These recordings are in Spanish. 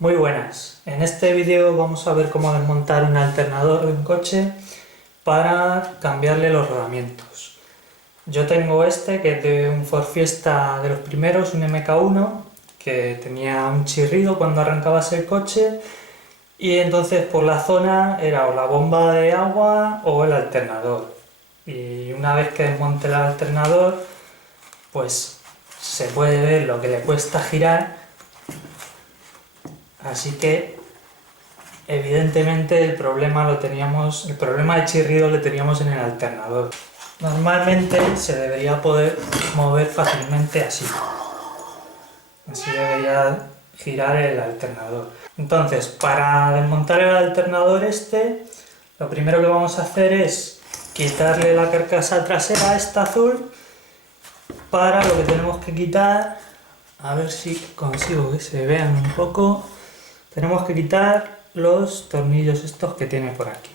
Muy buenas, en este vídeo vamos a ver cómo desmontar un alternador de un coche para cambiarle los rodamientos. Yo tengo este que es de un Ford Fiesta de los primeros, un MK1, que tenía un chirrido cuando arrancabas el coche y entonces por la zona era o la bomba de agua o el alternador. Y una vez que desmonte el alternador, pues se puede ver lo que le cuesta girar, así que evidentemente el problema de chirrido lo teníamos en el alternador. Normalmente se debería poder mover fácilmente así. Así debería girar el alternador. Entonces, para desmontar el alternador lo primero que vamos a hacer es quitarle la carcasa trasera, esta azul, para lo que tenemos que quitar, a ver si consigo que se vean un poco, tenemos que quitar los tornillos estos que tiene por aquí.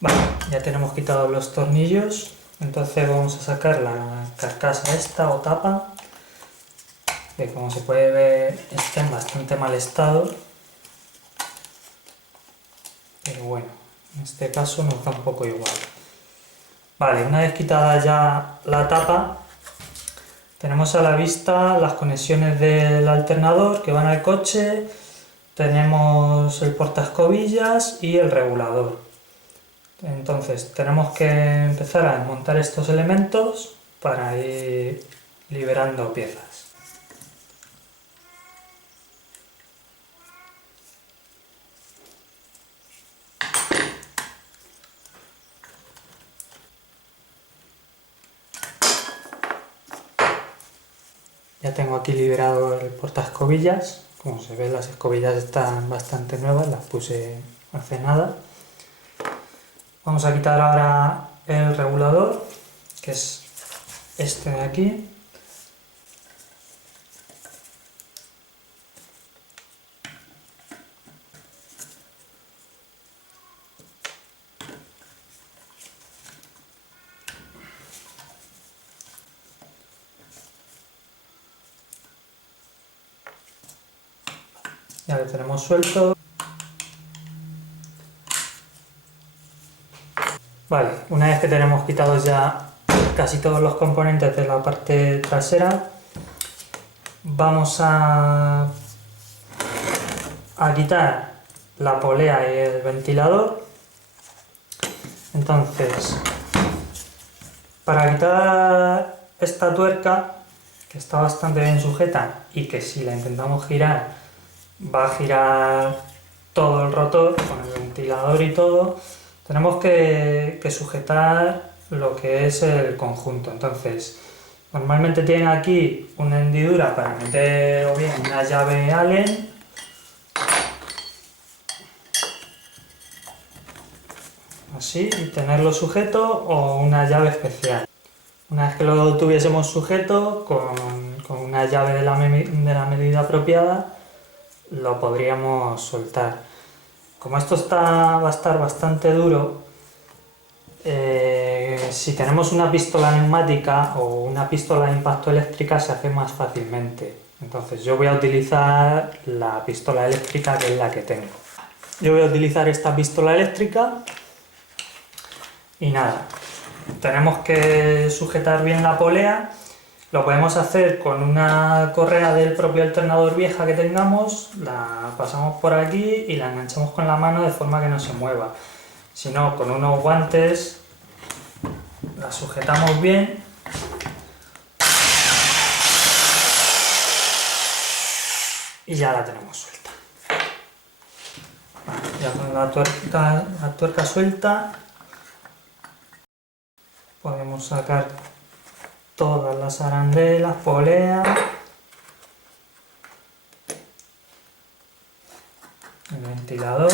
Vale, ya tenemos quitado los tornillos, entonces vamos a sacar la carcasa esta o tapa, que como se puede ver está en bastante mal estado, pero bueno, en este caso nos da un poco igual. Vale, una vez quitada ya la tapa, tenemos a la vista las conexiones del alternador que van al coche, tenemos el portaescobillas y el regulador. Entonces tenemos que empezar a desmontar estos elementos para ir liberando piezas. Ya tengo aquí liberado el portaescobillas. Como se ve, las escobillas están bastante nuevas, las puse hace nada. Vamos a quitar ahora el regulador, que es este de aquí. Ya lo tenemos suelto. Vale, una vez que tenemos quitados ya casi todos los componentes de la parte trasera, vamos a quitar la polea y el ventilador. Entonces, para quitar esta tuerca, que está bastante bien sujeta y que si la intentamos girar, va a girar todo el rotor con el ventilador y todo, tenemos que sujetar lo que es el conjunto. Entonces, normalmente tienen aquí una hendidura para meter o bien una llave Allen, así, y tenerlo sujeto, o una llave especial. Una vez que lo tuviésemos sujeto, con una llave de la medida apropiada, lo podríamos soltar. Como esto va a estar bastante duro, si tenemos una pistola neumática o una pistola de impacto eléctrica se hace más fácilmente. Entonces yo voy a utilizar la pistola eléctrica, que es la que tengo. Yo voy a utilizar esta pistola eléctrica y nada, tenemos que sujetar bien la polea. Lo podemos hacer con una correa del propio alternador vieja que tengamos, la pasamos por aquí y la enganchamos con la mano de forma que no se mueva. Si no, con unos guantes la sujetamos bien y ya la tenemos suelta. Ya con la tuerca suelta podemos sacar todas las arandelas, poleas, el ventilador.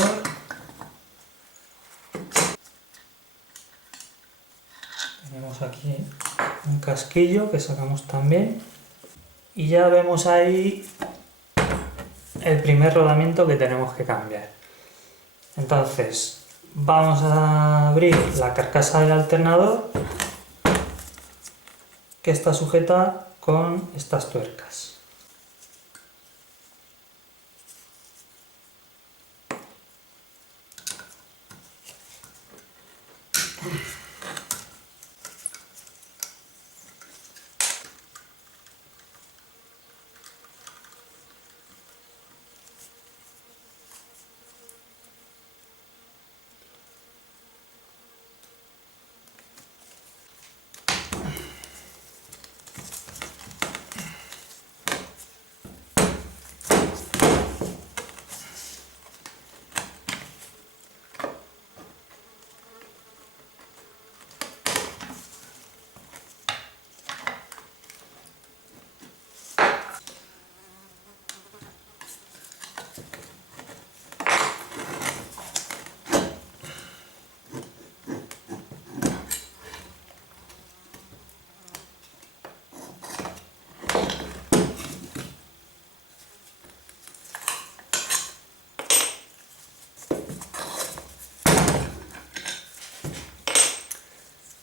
Tenemos aquí un casquillo que sacamos también. Y ya vemos ahí el primer rodamiento que tenemos que cambiar. Entonces, vamos a abrir la carcasa del alternador, que está sujeta con estas tuercas.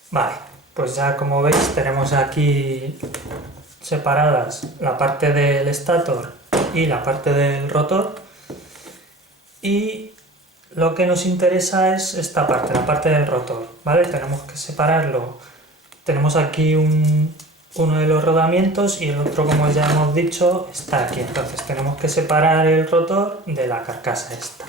Vale, pues ya como veis tenemos aquí separadas la parte del estator y la parte del rotor, y lo que nos interesa es esta parte, la parte del rotor, ¿vale? Tenemos que separarlo. Tenemos aquí uno de los rodamientos y el otro, como ya hemos dicho, está aquí. Entonces tenemos que separar el rotor de la carcasa esta.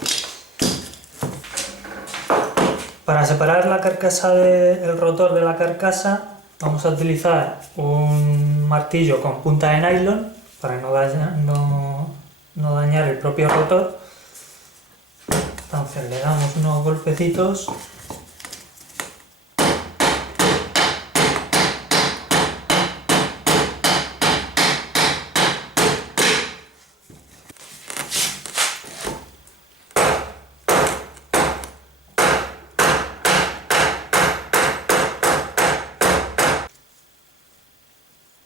Para separar la carcasa del rotor de la carcasa vamos a utilizar un martillo con punta de nylon para no dañar el propio rotor. Entonces le damos unos golpecitos .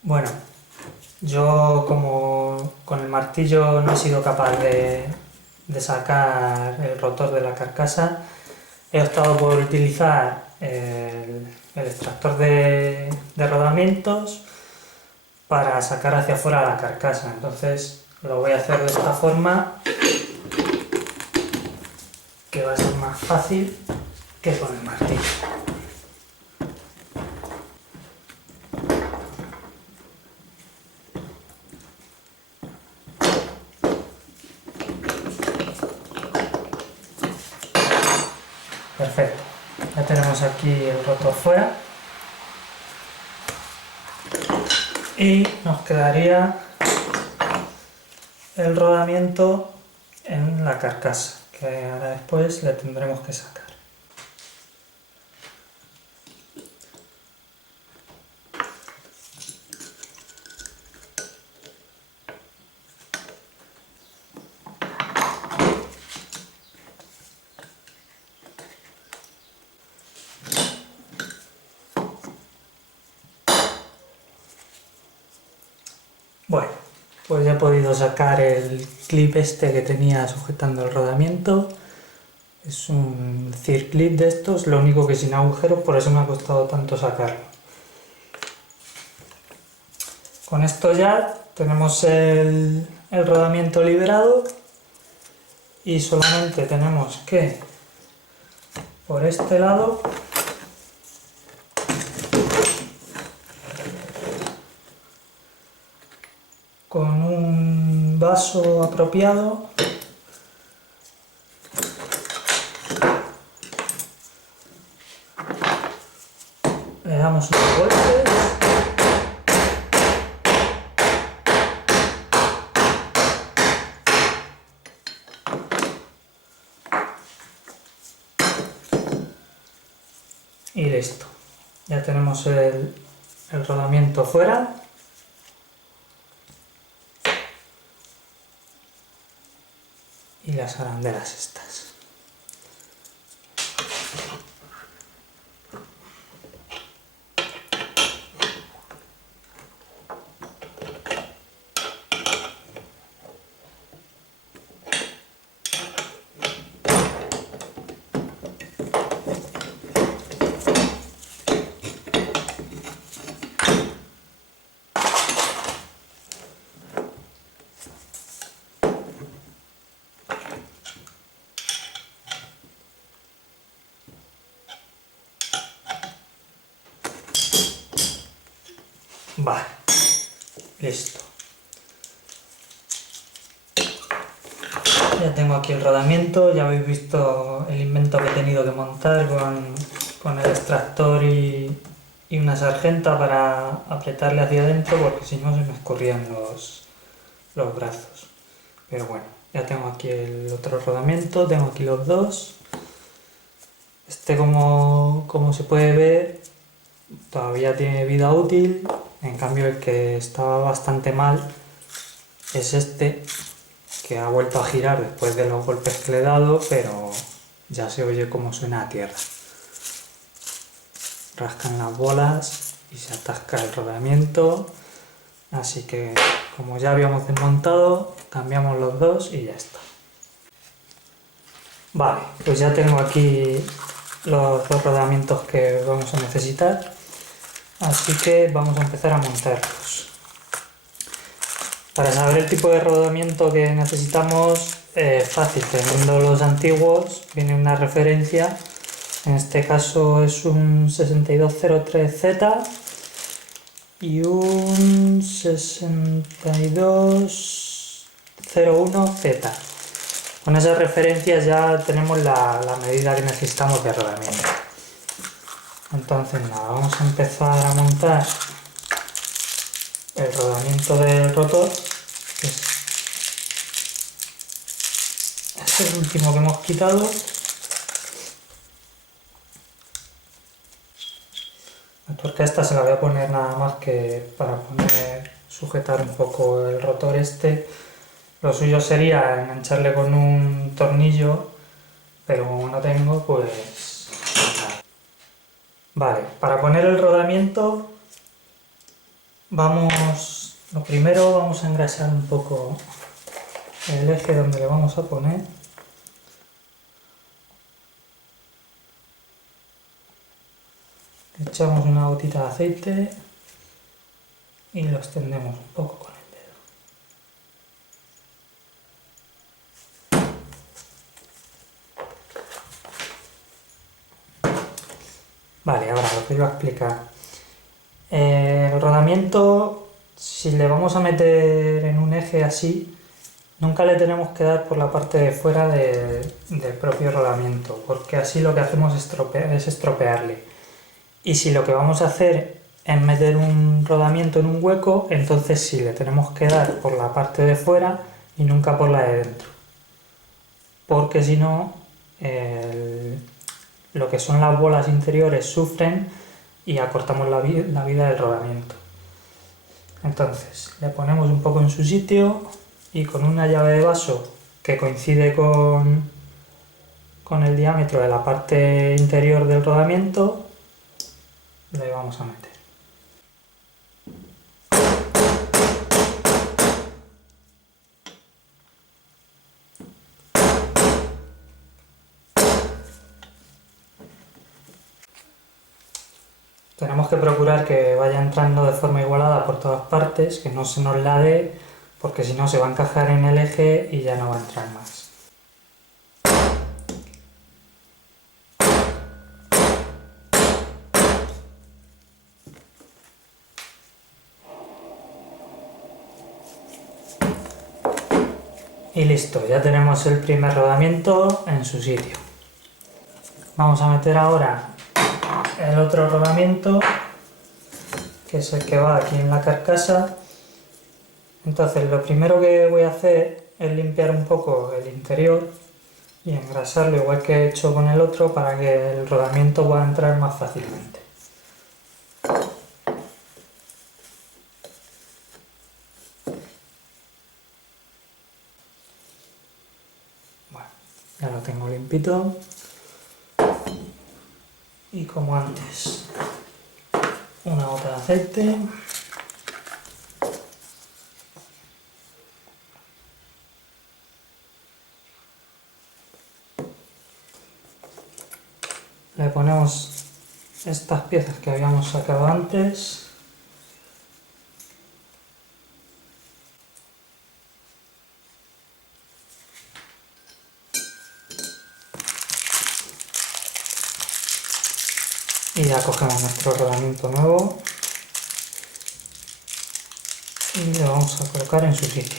Bueno, yo como con el martillo no he sido capaz de sacar el rotor de la carcasa, he optado por utilizar el extractor de rodamientos para sacar hacia afuera la carcasa. Entonces lo voy a hacer de esta forma, que va a ser más fácil que con el martillo. Perfecto, ya tenemos aquí el rotor fuera y nos quedaría el rodamiento en la carcasa, que ahora después le tendremos que sacar. Bueno, pues ya he podido sacar el clip este que tenía sujetando el rodamiento. Es un circlip de estos, lo único que sin agujeros, por eso me ha costado tanto sacarlo. Con esto ya tenemos el rodamiento liberado y solamente tenemos que, por este lado, con un vaso apropiado, le damos unos golpes . Y listo. Ya tenemos el rodamiento fuera. Y las arandelas estas. Vale, listo. Ya tengo aquí el rodamiento, ya habéis visto el invento que he tenido que montar con el extractor y una sargenta para apretarle hacia adentro, porque si no se me escurrían los brazos. Pero bueno, ya tengo aquí el otro rodamiento, tengo aquí los dos. Este, como se puede ver, todavía tiene vida útil. En cambio, el que estaba bastante mal es este, que ha vuelto a girar después de los golpes que le he dado, pero ya se oye cómo suena a tierra. Rascan las bolas y se atasca el rodamiento. Así que, como ya habíamos desmontado, cambiamos los dos y ya está. Vale, pues ya tengo aquí los dos rodamientos que vamos a necesitar. Así que vamos a empezar a montarlos. Para saber el tipo de rodamiento que necesitamos, es fácil, teniendo los antiguos, viene una referencia. En este caso es un 6203Z y un 6201Z. Con esas referencias ya tenemos la medida que necesitamos de rodamiento. Entonces nada, vamos a empezar a montar el rodamiento del rotor, que es el último que hemos quitado. La tuerca esta se la voy a poner nada más que para sujetar un poco el rotor este. Lo suyo sería engancharle con un tornillo, pero como no tengo, pues... Vale, para poner el rodamiento lo primero vamos a engrasar un poco el eje donde le vamos a poner. Le echamos una gotita de aceite y lo extendemos un poco con el dedo. Vale, ahora lo que iba a explicar. El rodamiento, si le vamos a meter en un eje así, nunca le tenemos que dar por la parte de fuera del propio rodamiento, porque así lo que hacemos es estropearle. Y si lo que vamos a hacer es meter un rodamiento en un hueco, entonces sí le tenemos que dar por la parte de fuera y nunca por la de dentro. Porque si no, lo que son las bolas interiores sufren y acortamos la vida del rodamiento. Entonces le ponemos un poco en su sitio y con una llave de vaso que coincide con el diámetro de la parte interior del rodamiento le vamos a meter. Tenemos que procurar que vaya entrando de forma igualada por todas partes, que no se nos lade, porque si no se va a encajar en el eje y ya no va a entrar más. Y listo, ya tenemos el primer rodamiento en su sitio. Vamos a meter ahora el otro rodamiento, que es el que va aquí en la carcasa. Entonces lo primero que voy a hacer es limpiar un poco el interior y engrasarlo igual que he hecho con el otro para que el rodamiento pueda entrar más fácilmente. Bueno, ya lo tengo limpito y como antes, una gota de aceite. Le ponemos estas piezas que habíamos sacado antes. Y ya cogemos nuestro rodamiento nuevo y lo vamos a colocar en su sitio.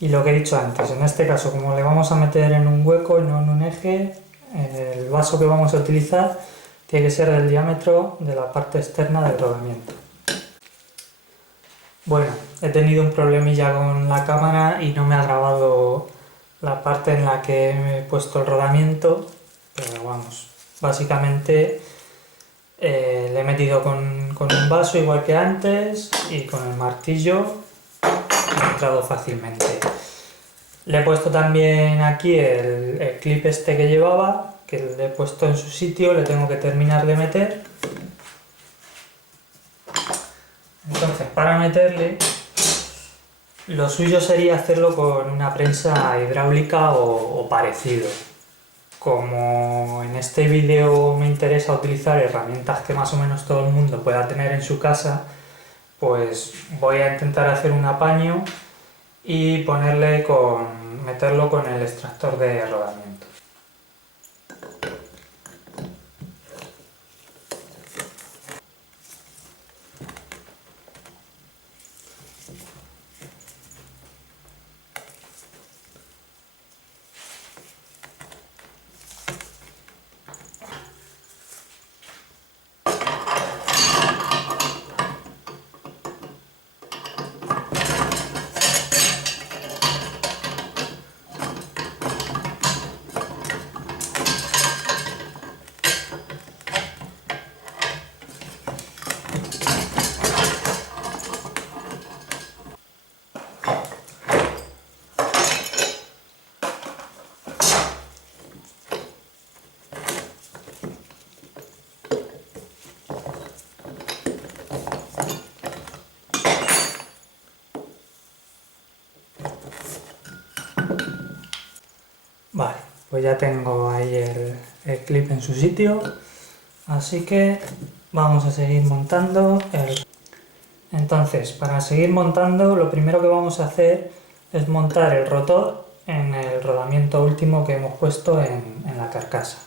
Y lo que he dicho antes, en este caso, como le vamos a meter en un hueco y no en un eje, el vaso que vamos a utilizar tiene que ser del diámetro de la parte externa del rodamiento. Bueno, he tenido un problemilla con la cámara y no me ha grabado la parte en la que he puesto el rodamiento, pero vamos, básicamente le he metido con un vaso igual que antes y con el martillo ha entrado fácilmente. Le he puesto también aquí el clip este que llevaba, que le he puesto en su sitio, le tengo que terminar de meter. Entonces, para meterle, lo suyo sería hacerlo con una prensa hidráulica o parecido. Como en este vídeo me interesa utilizar herramientas que más o menos todo el mundo pueda tener en su casa, pues voy a intentar hacer un apaño y meterlo con el extractor de rodamiento. Vale, pues ya tengo ahí el clip en su sitio, así que vamos a seguir montando el... Entonces, para seguir montando, lo primero que vamos a hacer es montar el rotor en el rodamiento último que hemos puesto en la carcasa.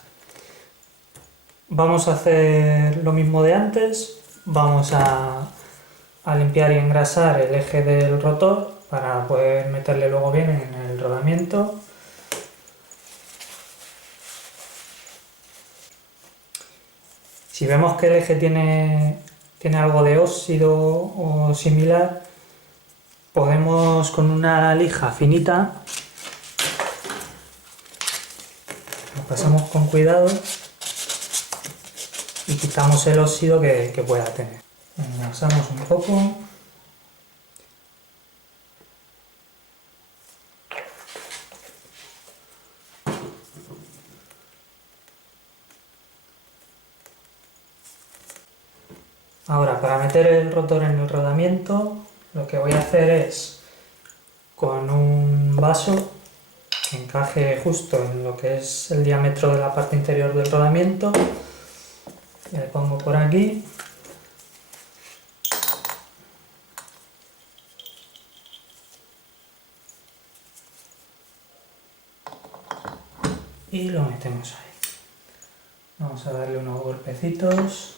Vamos a hacer lo mismo de antes, vamos a limpiar y engrasar el eje del rotor para poder meterle luego bien en el rodamiento. Si vemos que el eje tiene algo de óxido o similar, podemos con una lija finita, lo pasamos con cuidado y quitamos el óxido que pueda tener. Engrasamos un poco. Ahora, para meter el rotor en el rodamiento, lo que voy a hacer es, con un vaso que encaje justo en lo que es el diámetro de la parte interior del rodamiento, le pongo por aquí. Y lo metemos ahí. Vamos a darle unos golpecitos.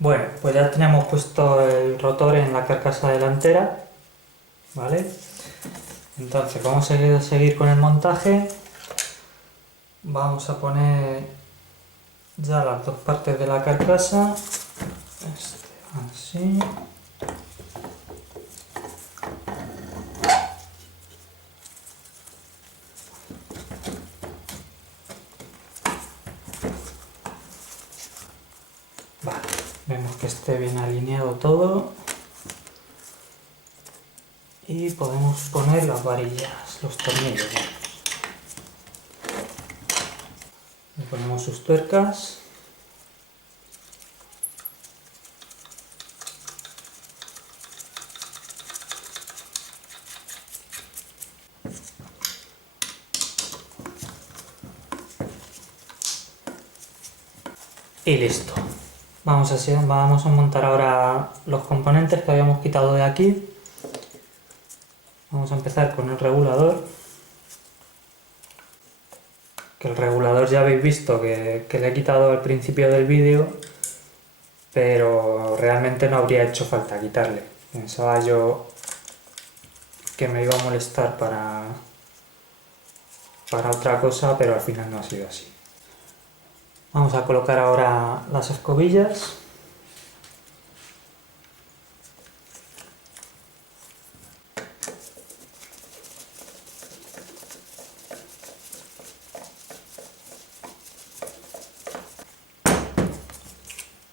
Bueno, pues ya tenemos puesto el rotor en la carcasa delantera, ¿vale? Entonces vamos a seguir con el montaje. Vamos a poner ya las dos partes de la carcasa, así. Vale, vemos que esté bien alineado todo y podemos poner las varillas, los tornillos. Le ponemos sus tuercas. Y listo. Vamos a montar ahora los componentes que habíamos quitado de aquí. Vamos a empezar con el regulador. Que el regulador ya habéis visto que le he quitado al principio del vídeo, pero realmente no habría hecho falta quitarle. Pensaba yo que me iba a molestar para otra cosa, pero al final no ha sido así. Vamos a colocar ahora las escobillas.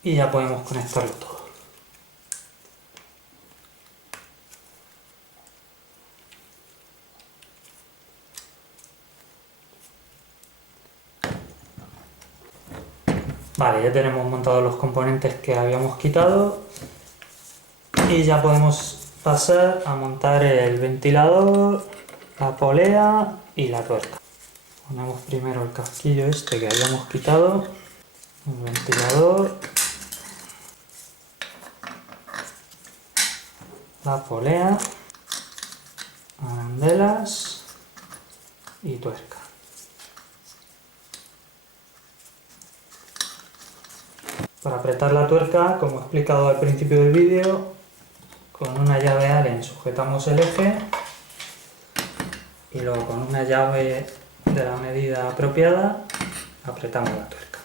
Y ya podemos conectarlo todo. Vale, ya tenemos montados los componentes que habíamos quitado y ya podemos pasar a montar el ventilador, la polea y la tuerca. Ponemos primero el casquillo este que habíamos quitado, el ventilador, la polea, arandelas y tuerca. Para apretar la tuerca, como he explicado al principio del vídeo, con una llave Allen sujetamos el eje y luego con una llave de la medida apropiada apretamos la tuerca.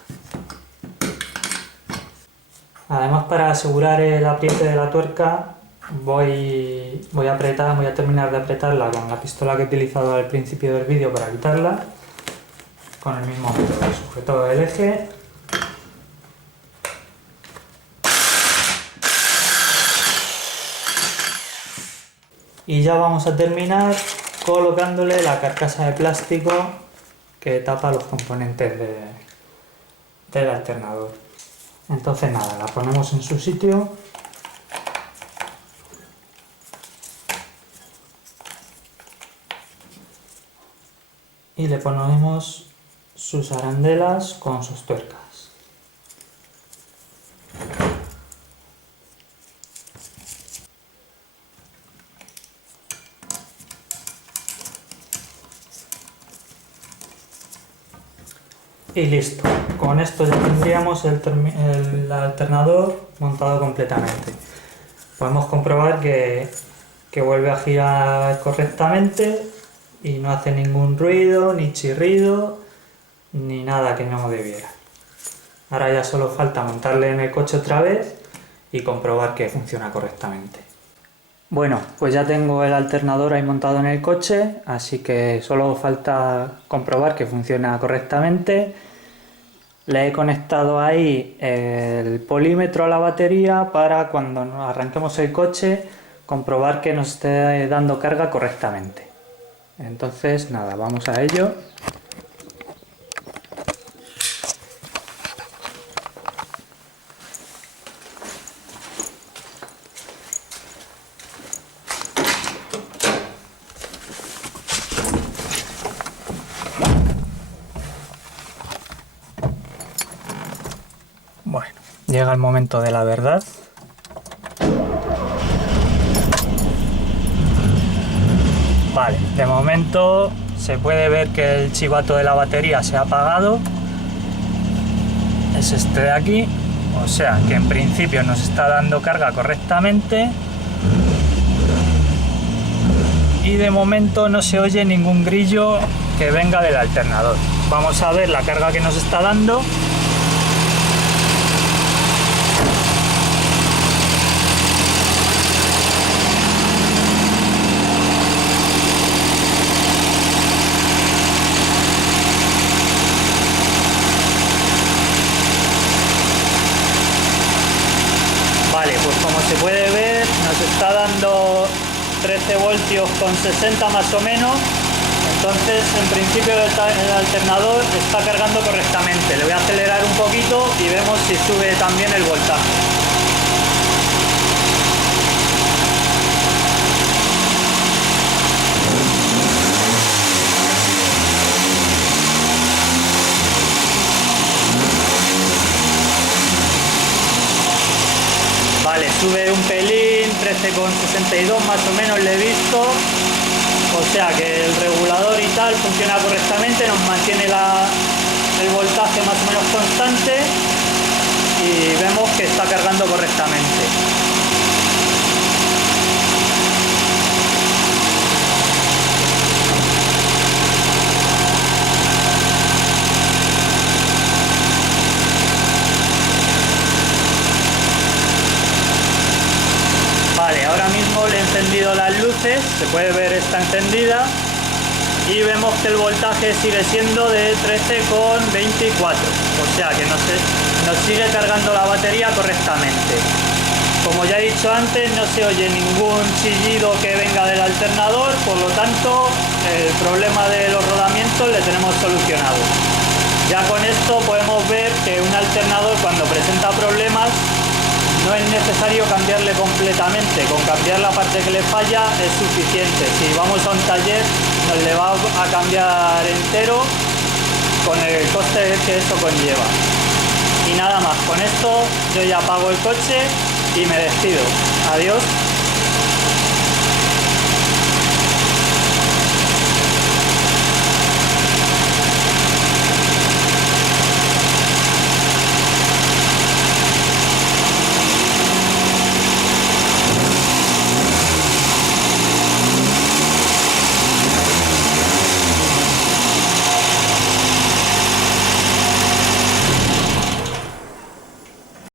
Además, para asegurar el apriete de la tuerca, voy a terminar de apretarla con la pistola que he utilizado al principio del vídeo para quitarla, con el mismo método. Sujeto el eje. Y ya vamos a terminar colocándole la carcasa de plástico que tapa los componentes del alternador. Entonces nada, la ponemos en su sitio. Y le ponemos sus arandelas con sus tuercas. Y listo, con esto ya tendríamos el alternador montado completamente. Podemos comprobar que vuelve a girar correctamente y no hace ningún ruido, ni chirrido, ni nada que no debiera. Ahora ya solo falta montarle en el coche otra vez y comprobar que funciona correctamente. Bueno, pues ya tengo el alternador ahí montado en el coche, así que solo falta comprobar que funciona correctamente. Le he conectado ahí el polímetro a la batería para cuando arranquemos el coche comprobar que nos esté dando carga correctamente. Entonces nada, vamos a ello. Bueno, llega el momento de la verdad. Vale, de momento se puede ver que el chivato de la batería se ha apagado. Es este de aquí. O sea que en principio nos está dando carga correctamente. Y de momento no se oye ningún grillo que venga del alternador. Vamos a ver la carga que nos está dando. Vale, pues como se puede ver, nos está dando 13 voltios con 60 más o menos. Entonces, en principio el alternador está cargando correctamente. Le voy a acelerar un poquito y vemos si sube también el voltaje. Vale, sube un pelín, 13,62 más o menos le he visto. O sea que el regulador y tal funciona correctamente, nos mantiene el voltaje más o menos constante y vemos que está cargando correctamente. Vale, ahora mismo le he encendido las luces, se puede ver está encendida y vemos que el voltaje sigue siendo de 13,24, o sea que nos sigue cargando la batería correctamente. Como ya he dicho antes, no se oye ningún chillido que venga del alternador, por lo tanto el problema de los rodamientos le tenemos solucionado. Ya con esto podemos ver que un alternador cuando presenta problemas no es necesario cambiarle completamente, con cambiar la parte que le falla es suficiente. Si vamos a un taller nos le va a cambiar entero con el coste que eso conlleva. Y nada más, con esto yo ya apago el coche y me despido. Adiós.